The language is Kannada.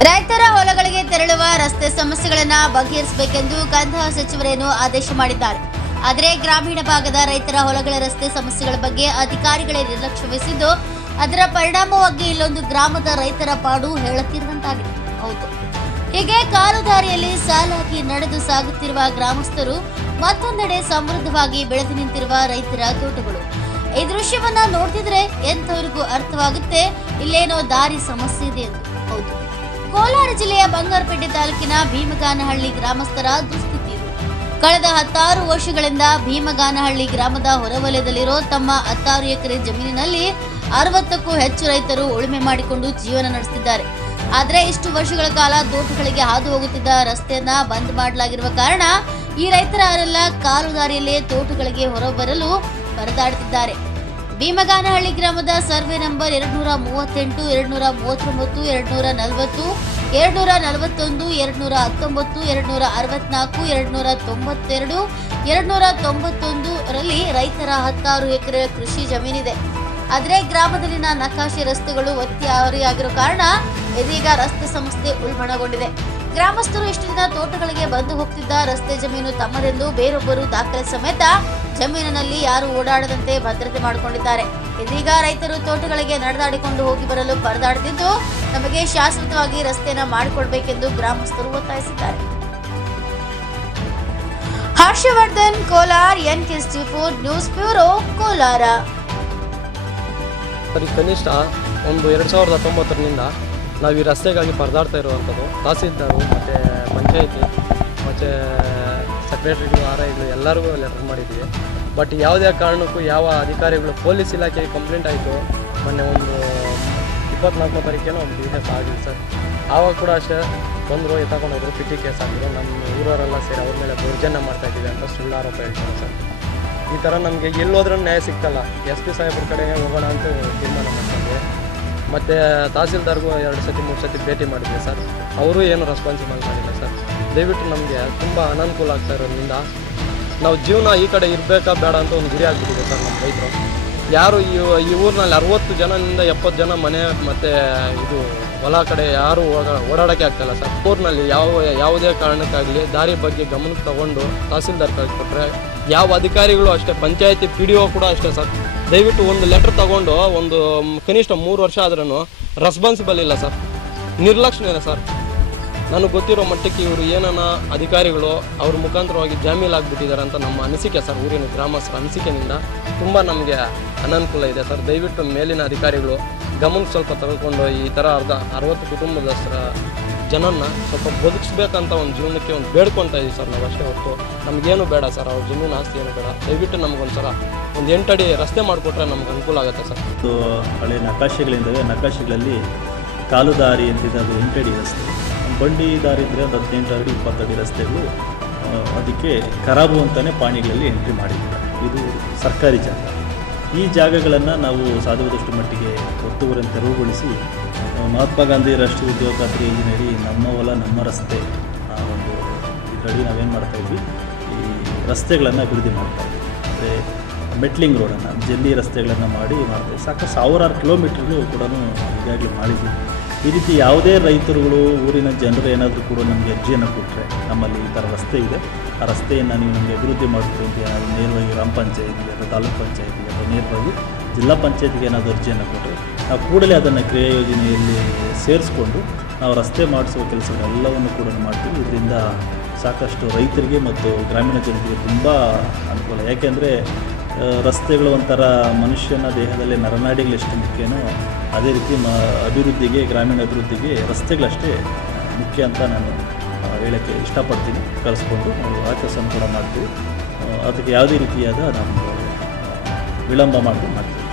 ರೈತರ ಹೊಲಗಳಿಗೆ ತೆರಳುವ ರಸ್ತೆ ಸಮಸ್ಯೆಗಳನ್ನು ಬಗೆಹರಿಸಬೇಕೆಂದು ಕಂದಾಯ ಸಚಿವರೇನು ಆದೇಶ ಮಾಡಿದ್ದಾರೆ. ಆದರೆ ಗ್ರಾಮೀಣ ಭಾಗದ ರೈತರ ಹೊಲಗಳ ರಸ್ತೆ ಸಮಸ್ಯೆಗಳ ಬಗ್ಗೆ ಅಧಿಕಾರಿಗಳೇ ನಿರ್ಲಕ್ಷ್ಯ ಅದರ ಪರಿಣಾಮವಾಗಿ ಇಲ್ಲೊಂದು ಗ್ರಾಮದ ರೈತರ ಪಾಡು ಹೇಳುತ್ತಿರುವಂತಾಗಿದೆ. ಹೌದು. ಹೀಗೆ ಕಾಲುದಾರಿಯಲ್ಲಿ ಸಾಲಾಗಿ ನಡೆದು ಸಾಗುತ್ತಿರುವ ಗ್ರಾಮಸ್ಥರು ಮತ್ತೊಂದೆಡೆ ಸಮೃದ್ಧವಾಗಿ ಬೆಳೆದು ನಿಂತಿರುವ ರೈತರ ತೋಟಗಳು. ಈ ದೃಶ್ಯವನ್ನ ನೋಡ್ತಿದ್ರೆ ಎಂಥವರಿಗೂ ಅರ್ಥವಾಗುತ್ತೆ, ಇಲ್ಲೇನೋ ದಾರಿ ಸಮಸ್ಯೆ ಇದೆ ಎಂದು. ಕೋಲಾರ ಜಿಲ್ಲೆಯ ಬಂಗಾರಪೇಟೆ ತಾಲೂಕಿನ ಭೀಮಗಾನಹಳ್ಳಿ ಗ್ರಾಮಸ್ಥರ ದುಸ್ಥಿತಿ ಕಳೆದ ಹತ್ತಾರು ವರ್ಷಗಳಿಂದ ಭೀಮಗಾನಹಳ್ಳಿ ಗ್ರಾಮದ ಹೊರವಲಯದಲ್ಲಿರೋ ತಮ್ಮ ಹತ್ತಾರು ಎಕರೆ ಜಮೀನಿನಲ್ಲಿ ಅರವತ್ತಕ್ಕೂ ಹೆಚ್ಚು ರೈತರು ಉಳುಮೆ ಮಾಡಿಕೊಂಡು ಜೀವನ ನಡೆಸುತ್ತಿದ್ದಾರೆ ಆದರೆ ಇಷ್ಟು ವರ್ಷಗಳ ಕಾಲ ತೋಟಗಳಿಗೆ ಹಾದು ಹೋಗುತ್ತಿದ್ದ ರಸ್ತೆಯನ್ನ ಬಂದ್ ಮಾಡಲಾಗಿರುವ ಕಾರಣ ಈ ರೈತರೆಲ್ಲ ಕಾಲು ದಾರಿಯಲ್ಲೇ ತೋಟಗಳಿಗೆ ಹೊರಬರಲು ಪರದಾಡುತ್ತಿದ್ದಾರೆ. ಭೀಮಗಾನಹಳ್ಳಿ ಗ್ರಾಮದ ಸರ್ವೆ ನಂಬರ್ ಎರಡ್ನೂರ ಮೂವತ್ತೆಂಟು, ಎರಡ್ನೂರ ಮೂವತ್ತೊಂಬತ್ತು, ಎರಡ್ನೂರ ನಲವತ್ತು, ಎರಡ್ನೂರ ನಲವತ್ತೊಂದು, ಎರಡ್ನೂರ ಹತ್ತೊಂಬತ್ತು, ಎರಡ್ನೂರ ಅರವತ್ನಾಲ್ಕು, ಎರಡ್ನೂರ ತೊಂಬತ್ತೆರಡು, ಎರಡ್ನೂರ ತೊಂಬತ್ತೊಂದರಲ್ಲಿ ರೈತರ ಹತ್ತಾರು ಎಕರೆ ಕೃಷಿ ಜಮೀನಿದೆ. ಆದರೆ ಗ್ರಾಮದಲ್ಲಿನ ನಕಾಶೆ ರಸ್ತೆಗಳು ಒತ್ತಿಯಾರಿಯಾಗಿರೋ ಕಾರಣ ಇದೀಗ ರಸ್ತೆ ಸಂಸ್ಥೆ ಉಲ್ಬಣಗೊಂಡಿದೆ. ಗ್ರಾಮಸ್ಥರು ಇಷ್ಟು ದಿನ ತೋಟಗಳಿಗೆ ಬಂದು ಹೋಗ್ತಿದ್ದ ರಸ್ತೆ ಜಮೀನು ತಮ್ಮದೆಂದು ಬೇರೊಬ್ಬರು ದಾಖಲೆ ಸಮೇತ ಜಮೀನಿನಲ್ಲಿ ಯಾರು ಓಡಾಡದಂತೆ ಭದ್ರತೆ ಮಾಡಿಕೊಂಡಿದ್ದಾರೆ. ಇದೀಗ ರೈತರು ತೋಟಗಳಿಗೆ ನಡೆದಾಡಿಕೊಂಡು ಹೋಗಿ ಬರಲು ಪರದಾಡುತ್ತಿದ್ದು ನಮಗೆ ಶಾಶ್ವತವಾಗಿ ರಸ್ತೆಯನ್ನು ಮಾಡಿಕೊಡ್ಬೇಕೆಂದು ಗ್ರಾಮಸ್ಥರು ಒತ್ತಾಯಿಸಿದ್ದಾರೆ. Harshavardhan, Kolar N four news bureau, Kolar. ಕನಿಷ್ಠ ಒಂದು ಎರಡು ಸಾವಿರದ ಹತ್ತೊಂಬತ್ತರಿಂದ ನಾವು ಈ ರಸ್ತೆಗಾಗಿ ಪರದಾಡ್ತಾ ಇರುವಂಥದ್ದು, ತಹಸೀಲ್ದಾರು, ಮತ್ತು ಪಂಚಾಯಿತಿ, ಮತ್ತು ಸೆಕ್ರೆಟರಿಗಳು ಆರ್ ಐಗಳು ಎಲ್ಲರಿಗೂ ಲೆಟರ್ ಮಾಡಿದ್ದೀವಿ. ಬಟ್ ಯಾವುದೇ ಕಾರಣಕ್ಕೂ ಯಾವ ಅಧಿಕಾರಿಗಳು, ಪೊಲೀಸ್ ಇಲಾಖೆಗೆ ಕಂಪ್ಲೇಂಟ್ ಆಯಿತು, ಮೊನ್ನೆ ಒಂದು ಇಪ್ಪತ್ನಾಲ್ಕನೇ ತಾರೀಕೇನೋ ಒಂದು ಬಿಸ್ನೆಸ್ ಆಗಿದೆ ಸರ್. ಆವಾಗ ಕೂಡ ಅಷ್ಟೇ ಬಂದರು ಎತ್ತಕೊಂಡೋದ್ರು ಪಿಟಿ ಕೇಸ್ ಹಾಕಿದ್ರು ನಮ್ಮ ಊರವರೆಲ್ಲ ಸೇರಿ ಅವ್ರ ಮೇಲೆ ದೌರ್ಜನ್ಯ ಮಾಡ್ತಾ ಇದ್ದೀವಿ ಅಂತ ಸುಳ್ಳು ಆರೋಪ ಹೇಳ್ತಾರೆ ಸರ್. ಈ ಥರ ನಮಗೆ ಎಲ್ಲೋದ್ರೂ ನ್ಯಾಯ ಸಿಗ್ತಲ್ಲ. ಎಸ್ ಪಿ ಸಾಹೇಬ್ರ ಕಡೆ ಹೋಗೋಣ ಅಂತ ತೀರ್ಮಾನ ಮಾಡ್ಕೊಂಡ್ವಿ ಮತ್ತು ತಹಸೀಲ್ದಾರ್ಗೂ ಎರಡು ಸತಿ, ಮೂರು ಸತಿ ಭೇಟಿ ಮಾಡಿದ್ವಿ ಸರ್. ಅವರು ಏನು ರೆಸ್ಪಾನ್ಸಿಬಲ್ ಮಾಡಿಲ್ಲ ಸರ್. ದಯವಿಟ್ಟು ನಮಗೆ ತುಂಬ ಅನಾನುಕೂಲ ಆಗ್ತಾ ಇರೋದ್ರಿಂದ ನಾವು ಜೀವನ ಈ ಕಡೆ ಇರಬೇಕಾ, ಬೇಡ ಅಂತ ಒಂದು ಗುರಿ ಆಗ್ಬಿಟ್ಟಿದೆ ಸರ್ ನಮ್ಮ ರೈತರು. ಯಾರು ಈ ಈ ಊರಿನಲ್ಲಿ ಅರವತ್ತು ಜನದಿಂದ ಎಪ್ಪತ್ತು ಜನ ಮನೆ ಮತ್ತು ಇದು ಹೊಲ ಕಡೆ ಯಾರು ಓಡಾಡೋಕ್ಕೆ ಆಗ್ತಾಯಿಲ್ಲ ಸರ್. ಊರಿನಲ್ಲಿ ಯಾವ, ಯಾವುದೇ ಕಾರಣಕ್ಕಾಗಲಿ ದಾರಿ ಬಗ್ಗೆ ಗಮನಕ್ಕೆ ತಗೊಂಡು ತಹಸೀಲ್ದಾರ್ ಕಳಿಸ್ಕೊಟ್ರೆ ಯಾವ ಅಧಿಕಾರಿಗಳು ಅಷ್ಟೇ, ಪಂಚಾಯತಿ ಪಿ ಡಿ ಒ ಕೂಡ ಅಷ್ಟೇ ಸರ್. ದಯವಿಟ್ಟು ಒಂದು ಲೆಟ್ರ್ ತಗೊಂಡು ಒಂದು ಕನಿಷ್ಠ ಮೂರು ವರ್ಷ ಆದ್ರೂ ರೆಸ್ಪಾನ್ಸಿಬಲ್ ಇಲ್ಲ ಸರ್. ನಿರ್ಲಕ್ಷ್ಯ ಸರ್. ನನಗೆ ಗೊತ್ತಿರೋ ಮಟ್ಟಕ್ಕೆ ಇವರು ಏನನ್ನ ಅಧಿಕಾರಿಗಳು ಅವ್ರ ಮುಖಾಂತರವಾಗಿ ಜಾಮೀಲಾಗ್ಬಿಟ್ಟಿದ್ದಾರೆ ಅಂತ ನಮ್ಮ ಅನಿಸಿಕೆ ಸರ್, ಊರಿನ ಗ್ರಾಮಸ್ಥರ ಅನಿಸಿಕೆಯಿಂದ ತುಂಬ ನಮಗೆ ಅನನುಕೂಲ ಇದೆ ಸರ್. ದಯವಿಟ್ಟು ಮೇಲಿನ ಅಧಿಕಾರಿಗಳು ಗಮನಕ್ಕೆ ಸ್ವಲ್ಪ ತಗೊಂಡು ಈ ಥರ ಅರ್ಧ, ಅರವತ್ತು ಕುಟುಂಬದಸ್ತರ ಜನನ್ನ ಸ್ವಲ್ಪ ಬದುಕಿಸ್ಬೇಕಂತ ಒಂದು ಜೀವನಕ್ಕೆ ಒಂದು ಬೇಡ್ಕೊತಾ ಇದೀವಿ ಸರ್ ನಾವು ಅಷ್ಟೇ ಹೊತ್ತು ನಮಗೇನು ಬೇಡ ಸರ್, ಅವ್ರ ಜಮೀನು ಆಸ್ತಿ ಏನು ಬೇಡ. ದಯವಿಟ್ಟು ನಮಗೊಂದ್ಸಲ ಒಂದು ಎಂಟಡಿ ರಸ್ತೆ ಮಾಡಿಕೊಟ್ರೆ ನಮ್ಗೆ ಅನುಕೂಲ ಆಗುತ್ತೆ ಸರ್. ಇದು ಹಳೆ ನಕಾಶೆಗಳಿಂದವೆ, ನಕಾಶೆಗಳಲ್ಲಿ ಕಾಲು ದಾರಿ ಅಂತಿದೆ, ಅದು ಎಂಟಡಿ ರಸ್ತೆ. ಬಂಡಿ ದಾರಿ ಇದ್ದರೆ ಒಂದು ಹದಿನೆಂಟು ಅಡಿ ಇಪ್ಪತ್ತಡಿ ರಸ್ತೆಗಳು ಅದಕ್ಕೆ ಖರಾಬು ಅಂತಲೇ ಪಾಣಿಗಳಲ್ಲಿ ಎಂಟ್ರಿ ಮಾಡಿದ್ದಾರೆ. ಇದು ಸರ್ಕಾರಿ ಜಾಗ. ಈ ಜಾಗಗಳನ್ನು ನಾವು ಸಾಧ್ಯವಾದಷ್ಟು ಮಟ್ಟಿಗೆ ಒತ್ತುವರಿಯನ್ನು ತೆರವುಗೊಳಿಸಿ ಮಹಾತ್ಮ ಗಾಂಧಿ ರಾಷ್ಟ್ರೀಯ ಉದ್ಯೋಗ ಖಾತ್ರಿ ಯೋಜನೆಯಡಿ ನಮ್ಮ ಹೊಲ, ನಮ್ಮ ರಸ್ತೆ, ಆ, ಒಂದು ಇದರಲ್ಲಿ ನಾವೇನು ಮಾಡ್ತಾಯಿದ್ವಿ ಈ ರಸ್ತೆಗಳನ್ನು ಅಭಿವೃದ್ಧಿ ಮಾಡ್ತಾ ಇದ್ವಿ. ಅಂದರೆ ಮೆಟ್ಲಿಂಗ್ ರೋಡನ್ನು, ಜಲ್ಲಿ ರಸ್ತೆಗಳನ್ನು ಮಾಡಿ ಮಾಡ್ತೀವಿ ಸಾಕಷ್ಟು ಸಾವಿರಾರು ಕಿಲೋಮೀಟ್ರ್ಗಳು ಕೂಡ ಈಗಾಗಲೇ ಮಾಡಿದ್ವಿ. ಈ ರೀತಿ ಯಾವುದೇ ರೈತರುಗಳು ಊರಿನ ಜನರು ಏನಾದರೂ ಕೂಡ ನಮಗೆ ಅರ್ಜಿಯನ್ನು ಕೊಟ್ಟರೆ ನಮ್ಮಲ್ಲಿ ಈ ಥರ ರಸ್ತೆ ಇದೆ. ಆ ರಸ್ತೆಯನ್ನು ನೀವು ನಮಗೆ ಅಭಿವೃದ್ಧಿ ಅಂತ ಏನಾದರೂ ನೇರವಾಗಿ ಗ್ರಾಮ ಪಂಚಾಯತಿಗೆ ಅಥವಾ ತಾಲೂಕು ಪಂಚಾಯತಿಗೆ ಅಥವಾ ನೇರವಾಗಿ ಜಿಲ್ಲಾ ಪಂಚಾಯತಿಗೆ ಏನಾದರೂ ಅರ್ಜಿಯನ್ನು ಕೊಟ್ಟರೆ ನಾವು ಕೂಡಲೇ ಅದನ್ನು ಕ್ರಿಯಾ ಯೋಜನೆಯಲ್ಲಿ ಸೇರಿಸ್ಕೊಂಡು ನಾವು ರಸ್ತೆ ಮಾಡಿಸುವ ಕೆಲಸಗಳೆಲ್ಲವನ್ನು ಕೂಡ ಮಾಡ್ತೀವಿ. ಇದರಿಂದ ಸಾಕಷ್ಟು ರೈತರಿಗೆ ಮತ್ತು ಗ್ರಾಮೀಣ ಜನತೆಗೆ ತುಂಬ ಅನುಕೂಲ. ಯಾಕೆಂದರೆ ರಸ್ತೆಗಳು ಒಂಥರ ಮನುಷ್ಯನ ದೇಹದಲ್ಲಿ ನರನಾಡಿಗಳು ಎಷ್ಟು ಮುಖ್ಯನೋ ಅದೇ ರೀತಿ ಮ, ಅಭಿವೃದ್ಧಿಗೆ, ಗ್ರಾಮೀಣ ಅಭಿವೃದ್ಧಿಗೆ ರಸ್ತೆಗಳಷ್ಟೇ ಮುಖ್ಯ ಅಂತ ನಾನು ಹೇಳೋಕ್ಕೆ ಇಷ್ಟಪಡ್ತೀನಿ. ಕಳಿಸ್ಕೊಂಡು ನಾವು ಆಚರಿಸೋಣ ಕೂಡ ಮಾಡ್ತೀವಿ. ಅದಕ್ಕೆ ಯಾವುದೇ ರೀತಿಯಾದ ನಾವು ವಿಳಂಬ ಮಾಡ್ಕೊಂಡು ಮಾಡ್ತೀವಿ